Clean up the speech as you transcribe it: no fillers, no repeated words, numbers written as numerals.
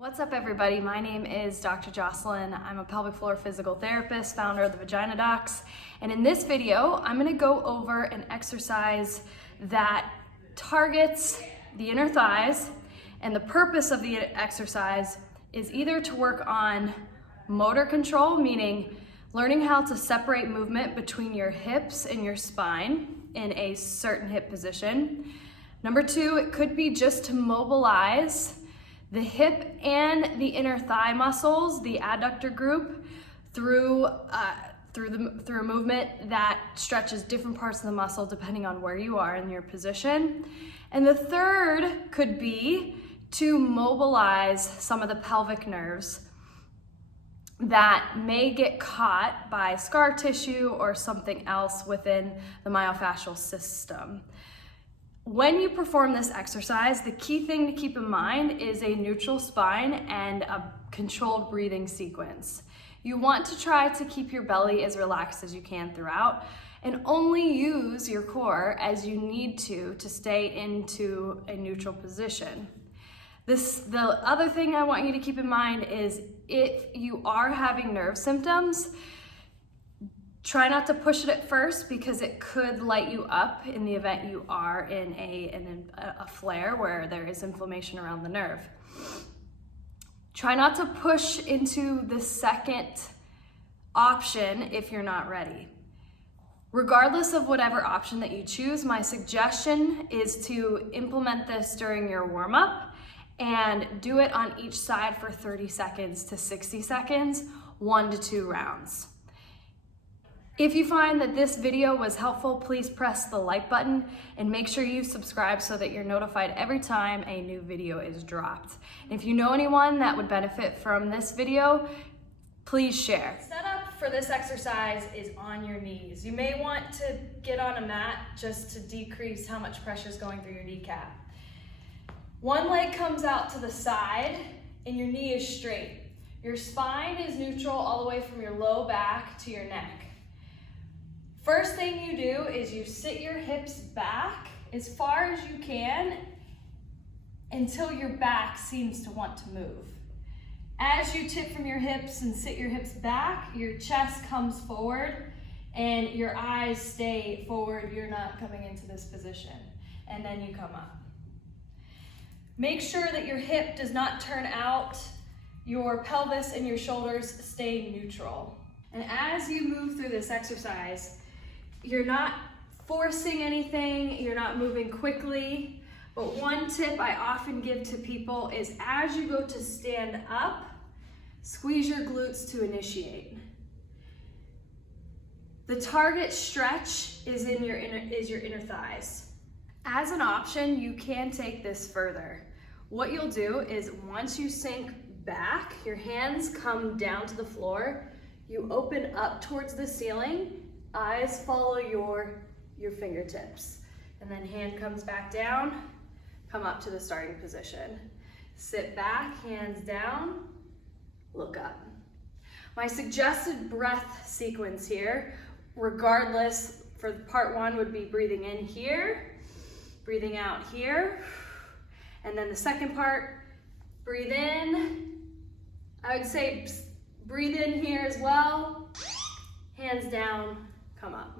What's up, everybody? My name is Dr. Jocelyn. I'm a pelvic floor physical therapist, founder of the Vagina Docs. And in this video, I'm gonna go over an exercise that targets the inner thighs. And the purpose of the exercise is either to work on motor control, meaning learning how to separate movement between your hips and your spine in a certain hip position. Number two, it could be just to mobilize the hip and the inner thigh muscles, the adductor group, through a movement that stretches different parts of the muscle depending on where you are in your position. And the third could be to mobilize some of the pelvic nerves that may get caught by scar tissue or something else within the myofascial system. When you perform this exercise, the key thing to keep in mind is a neutral spine and a controlled breathing sequence. You want to try to keep your belly as relaxed as you can throughout, and only use your core as you need to stay into a neutral position. The other thing I want you to keep in mind is if you are having nerve symptoms, try not to push it at first because it could light you up in the event you are in a flare where there is inflammation around the nerve. Try not to push into the second option if you're not ready. Regardless of whatever option that you choose, my suggestion is to implement this during your warm-up and do it on each side for 30 seconds to 60 seconds, 1 to 2 rounds. If you find that this video was helpful, please press the like button and make sure you subscribe so that you're notified every time a new video is dropped. And if you know anyone that would benefit from this video, please share. Setup for this exercise is on your knees. You may want to get on a mat just to decrease how much pressure is going through your kneecap. One leg comes out to the side and your knee is straight. Your spine is neutral all the way from your low back to your neck. First thing you do is you sit your hips back as far as you can until your back seems to want to move. As you tip from your hips and sit your hips back, your chest comes forward and your eyes stay forward. You're not coming into this position. And then you come up. Make sure that your hip does not turn out. Your pelvis and your shoulders stay neutral. And as you move through this exercise, you're not forcing anything, you're not moving quickly, but one tip I often give to people is as you go to stand up, squeeze your glutes to initiate. The target stretch is your inner thighs. As an option, you can take this further. What you'll do is once you sink back, your hands come down to the floor, you open up towards the ceiling, eyes follow your fingertips, and then hand comes back down, come up to the starting position. Sit back, hands down, look up. My suggested breath sequence here, regardless, for part one would be breathing in here, breathing out here, and then the second part, breathe in. I would say breathe in here as well, hands down, come up.